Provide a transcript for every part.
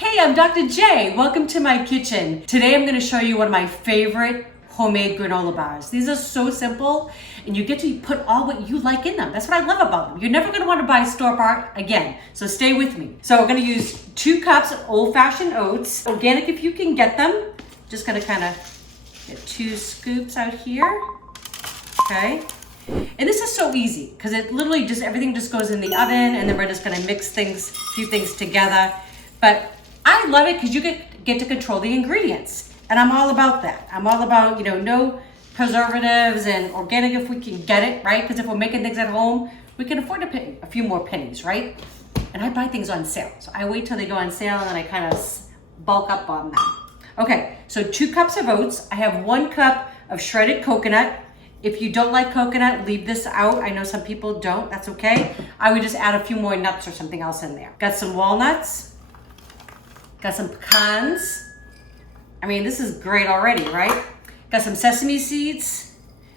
Hey, I'm Dr. J. Welcome to my kitchen. Today I'm going to show you one of my favorite homemade granola bars. These are so simple and you get to put all what you like in them. That's what I love about them. You're never going to want to buy store-bought again, so stay with me. So we're going to use 2 cups of old-fashioned oats, organic if you can get them. Just going to kind of get 2 scoops out here, okay? And this is so easy because it literally just, everything just goes in the oven and then we're just going to mix things, a few things together. But I love it because you get to control the ingredients. And I'm all about that. I'm all about, no preservatives and organic if we can get it, right? Because if we're making things at home, we can afford to pay a few more pennies, right? And I buy things on sale. So I wait till they go on sale and then I kind of bulk up on them. Okay, so 2 cups of oats. I have 1 cup of shredded coconut. If you don't like coconut, leave this out. I know some people don't, that's okay. I would just add a few more nuts or something else in there. Got some walnuts. Got some pecans. I mean, this is great already, right? Got some sesame seeds.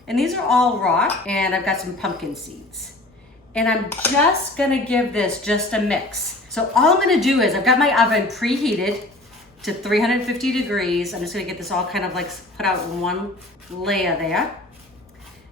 And these are all raw. And I've got some pumpkin seeds. And I'm just gonna give this just a mix. So all I'm gonna do is, I've got my oven preheated to 350 degrees. I'm just gonna get this all kind of like put out in one layer there.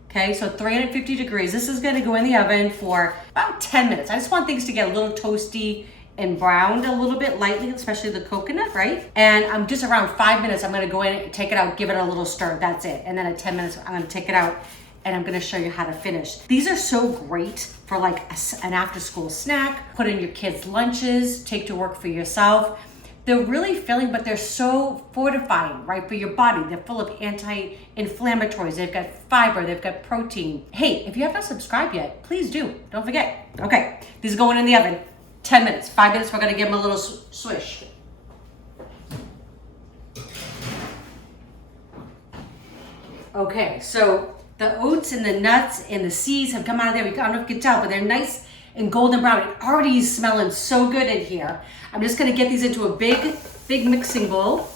Okay, so 350 degrees. This is gonna go in the oven for about 10 minutes. I just want things to get a little toasty and browned a little bit lightly, especially the coconut, right? And I'm just around 5 minutes, I'm gonna go in, take it out, give it a little stir, that's it. And then at 10 minutes, I'm gonna take it out and I'm gonna show you how to finish. These are so great for like an after school snack, put in your kids' lunches, take to work for yourself. They're really filling, but they're so fortifying, right, for your body. They're full of anti-inflammatories. They've got fiber, they've got protein. Hey, if you have not subscribed yet, please do, don't forget. Okay, these are going in the oven. 10 minutes, 5 minutes, we're gonna give them a little swish. Okay, so the oats and the nuts and the seeds have come out of there. I don't know if you can tell, but they're nice and golden brown. It already is smelling so good in here. I'm just gonna get these into a big mixing bowl.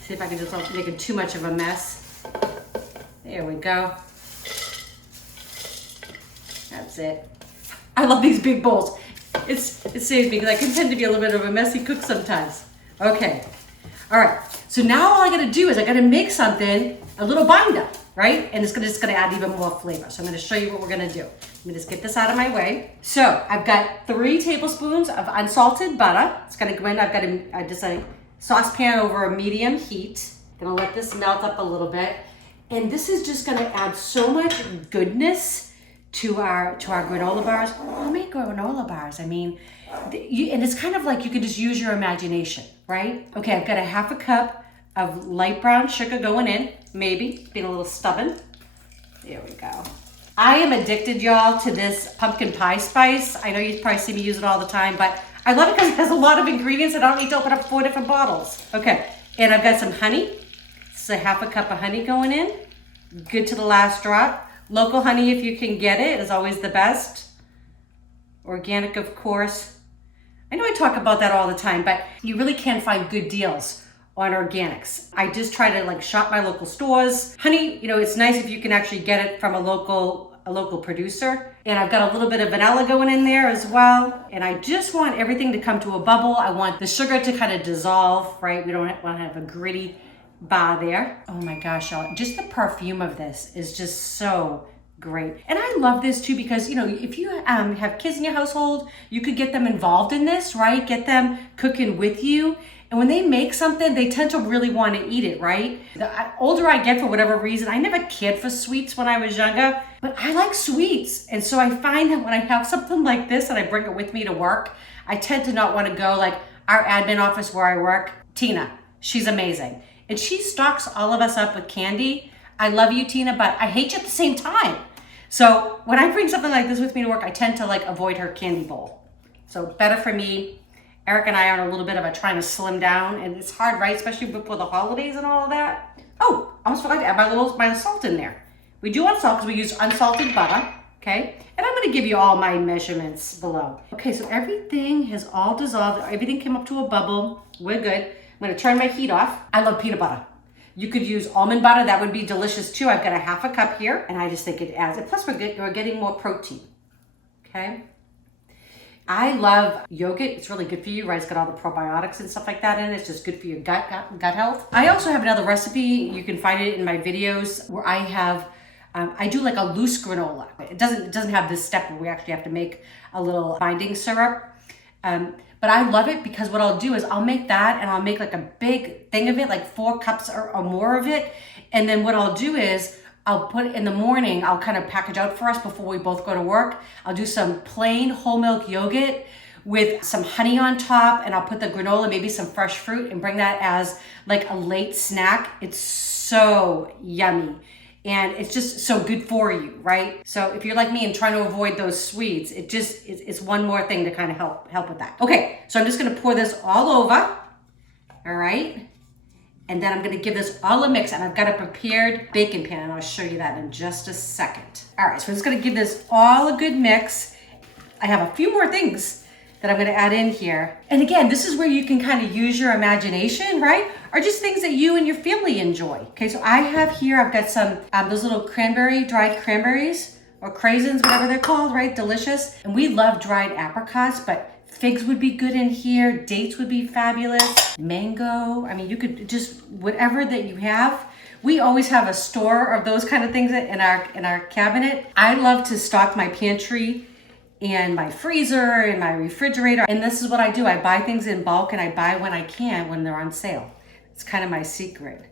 See if I can just not make it too much of a mess. There we go. That's it. I love these big bowls. It saves me because I can tend to be a little bit of a messy cook sometimes. Okay, all right. So now all I gotta do is I gotta make something, a little binder, right? And it's just gonna add even more flavor. So I'm gonna show you what we're gonna do. Let me just get this out of my way. So I've got 3 tablespoons of unsalted butter. It's gonna go in, I've got just a saucepan over a medium heat. Gonna let this melt up a little bit. And this is just gonna add so much goodness to our granola bars. Homemade granola bars, I mean, and it's kind of like you could just use your imagination, right? Okay, I've got a 1/2 cup of light brown sugar going in, maybe, being a little stubborn. There we go. I am addicted, y'all, to this pumpkin pie spice. I know you probably see me use it all the time, but I love it because it has a lot of ingredients and I don't need to open up 4 different bottles. Okay, and I've got some honey. This is a 1/2 cup of honey going in. Good to the last drop. Local honey, if you can get it, is always the best. Organic, of course. I know I talk about that all the time, but you really can find good deals on organics. I just try to like shop my local stores. Honey, it's nice if you can actually get it from a local producer. And I've got a little bit of vanilla going in there as well. And I just want everything to come to a bubble. I want the sugar to kind of dissolve, right? We don't want to have a gritty bar there. Oh my gosh, y'all, just the perfume of this is just so great. And I love this too because, if you have kids in your household, you could get them involved in this, right? Get them cooking with you. And when they make something, they tend to really want to eat it, right? The older I get, for whatever reason, I never cared for sweets when I was younger, but I like sweets. And so I find that when I have something like this and I bring it with me to work, I tend to not want to go. Like our admin office where I work, Tina, she's amazing. And she stocks all of us up with candy. I love you, Tina, but I hate you at the same time. So when I bring something like this with me to work, I tend to avoid her candy bowl. So better for me. Eric and I are on a little bit of a trying to slim down, and it's hard, right? Especially before the holidays and all of that. Oh, I almost forgot to add my salt in there. We do want salt because we use unsalted butter, okay? And I'm gonna give you all my measurements below. Okay, so everything has all dissolved. Everything came up to a bubble. We're good. I'm gonna turn my heat off. I love peanut butter. You could use almond butter, that would be delicious too. I've got a 1/2 cup here, and I just think it adds it. Plus we're getting more protein, okay? I love yogurt. It's really good for you, right? It's got all the probiotics and stuff like that in it. It's just good for your gut health. I also have another recipe. You can find it in my videos where I have, I do like a loose granola. It doesn't have this step where we actually have to make a little binding syrup. But I love it because what I'll do is I'll make that and I'll make like a big thing of it, like 4 cups or more of it. And then what I'll do is I'll put it in the morning, I'll kind of package out for us before we both go to work. I'll do some plain whole milk yogurt with some honey on top, and I'll put the granola, maybe some fresh fruit, and bring that as like a late snack. It's so yummy. And it's just so good for you, right? So if you're like me and trying to avoid those sweets, it's one more thing to kind of help with that. Okay, so I'm just gonna pour this all over, all right? And then I'm gonna give this all a mix, and I've got a prepared baking pan, and I'll show you that in just a second. All right, so I'm just gonna give this all a good mix. I have a few more things that I'm gonna add in here. And again, this is where you can kind of use your imagination, right? Or just things that you and your family enjoy. Okay, so I have here, I've got some, those little dried cranberries, or craisins, whatever they're called, right? Delicious. And we love dried apricots, but figs would be good in here. Dates would be fabulous. Mango, I mean, you could just, whatever that you have. We always have a store of those kind of things in our cabinet. I love to stock my pantry and my freezer and my refrigerator. And this is what I do. I buy things in bulk, and I buy when I can when they're on sale. It's kind of my secret.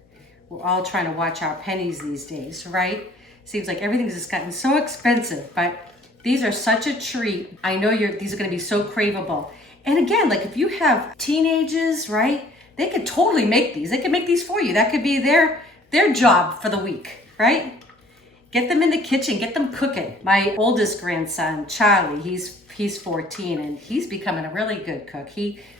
We're all trying to watch our pennies these days, right? Seems like everything's just gotten so expensive, but these are such a treat. I know these are gonna be so craveable. And again, like if you have teenagers, right? They could totally make these. They could make these for you. That could be their job for the week, right? Get them in the kitchen, get them cooking. My oldest grandson, Charlie, he's 14, and he's becoming a really good cook.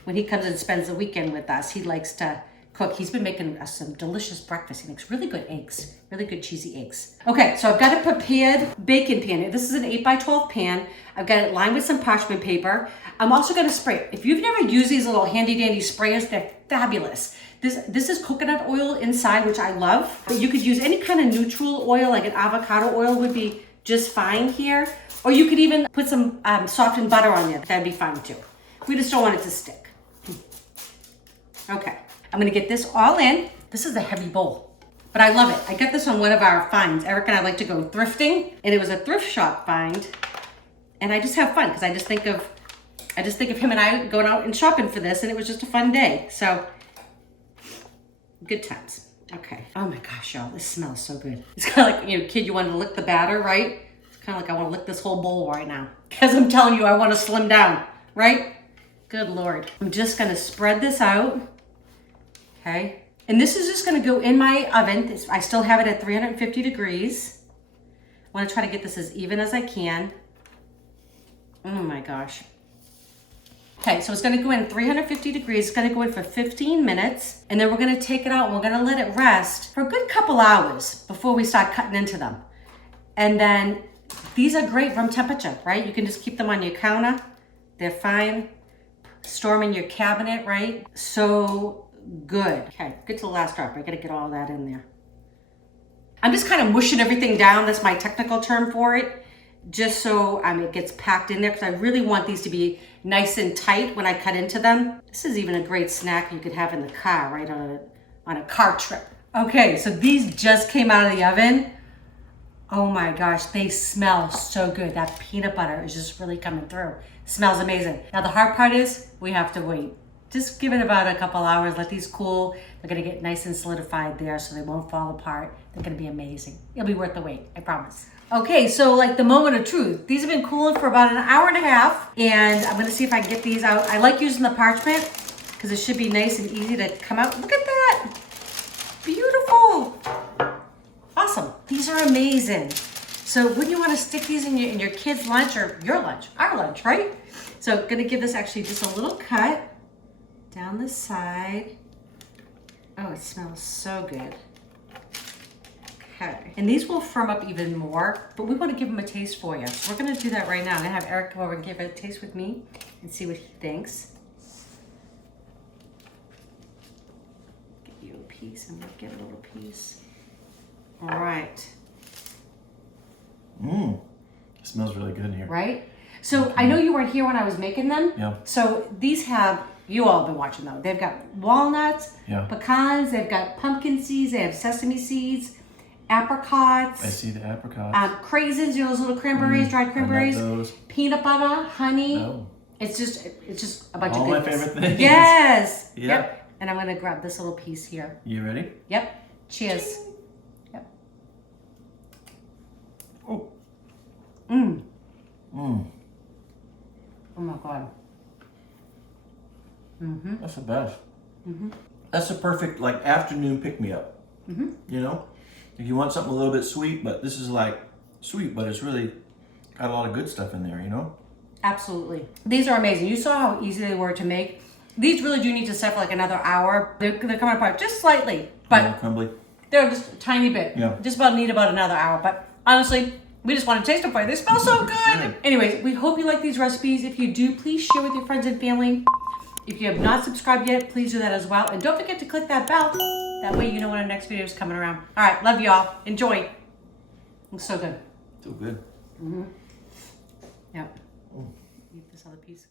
When he comes and spends the weekend with us, he likes to cook. He's been making us some delicious breakfast. He makes really good eggs, really good cheesy eggs. Okay, so I've got a prepared baking pan. This is an 8x12 pan. I've got it lined with some parchment paper. I'm also gonna spray it. If you've never used these little handy dandy sprayers, they're fabulous. This is coconut oil inside, which I love. But you could use any kind of neutral oil, like an avocado oil would be just fine here. Or you could even put some softened butter on there. That'd be fine too. We just don't want it to stick. Okay, I'm gonna get this all in. This is a heavy bowl, but I love it. I got this on one of our finds. Eric and I like to go thrifting, and it was a thrift shop find. And I just have fun because I just think of him and I going out and shopping for this, and it was just a fun day. So good times. Okay. Oh my gosh, y'all, this smells so good. It's kind of like, kid, you wanted to lick the batter, right? It's kind of like I want to lick this whole bowl right now. Because I'm telling you, I want to slim down, right? Good Lord. I'm just going to spread this out. Okay. And this is just going to go in my oven. I still have it at 350 degrees. I want to try to get this as even as I can. Oh my gosh. Okay, so it's gonna go in 350 degrees. It's gonna go in for 15 minutes, and then we're gonna take it out and we're gonna let it rest for a good couple hours before we start cutting into them. And then these are great room temperature, right? You can just keep them on your counter. They're fine. Store them in your cabinet, right? So good. Okay, get to the last drop. I gotta get all that in there. I'm just kind of mushing everything down. That's my technical term for it. Just so it gets packed in there, because I really want these to be nice and tight when I cut into them. This is even a great snack you could have in the car, right, on a car trip. Okay, so these just came out of the oven. Oh my gosh, they smell so good. That peanut butter is just really coming through. Smells amazing. Now the hard part is we have to wait. Just give it about a couple hours, let these cool. They're gonna get nice and solidified there so they won't fall apart. They're gonna be amazing. It'll be worth the wait, I promise. Okay, so like the moment of truth. These have been cooling for about an hour and a half, and I'm gonna see if I can get these out. I like using the parchment because it should be nice and easy to come out. Look at that, beautiful. Awesome, these are amazing. So wouldn't you wanna stick these in your kid's lunch or your lunch, our lunch, right? So gonna give this actually just a little cut down the side. Oh, it smells so good. Okay, and these will firm up even more, but we want to give them a taste for you. So we're going to do that right now. I'm going to have Eric come over and give it a taste with me and see what he thinks. Get you a piece, and we'll get a little piece. All right. It smells really good in here. Right? So I know you weren't here when I was making them. Yeah. So these have, you all have been watching though. They've got walnuts, pecans, they've got pumpkin seeds, they have sesame seeds, apricots. I see the apricots. Craisins, you know, those little cranberries, dried cranberries. I love those. Peanut butter, honey. Oh. It's just a bunch All of my goodness. favorite things. Yes. Yep. And I'm gonna grab this little piece here. You ready? Yep. Cheers. Yep. Oh. Mmm. Mmm. Oh my God. Mm-hmm. That's the best. Mm-hmm. That's the perfect like afternoon pick-me-up. Mm-hmm. You know? If you want something a little bit sweet, but this is like sweet, but it's really got a lot of good stuff in there, you know? Absolutely. These are amazing. You saw how easy they were to make. These really do need to set for like another hour. They're coming apart just slightly, but crumbly. They're just a tiny bit. Yeah. Just about need about another hour. But honestly, we just want to taste them for you. They smell so good. Anyways, we hope you like these recipes. If you do, please share with your friends and family. If you have not subscribed yet, please do that as well. And don't forget to click that bell. That way you know when our next video is coming around. All right, love y'all. Enjoy. Looks so good. So good. Mm-hmm. Yep. Eat this other piece.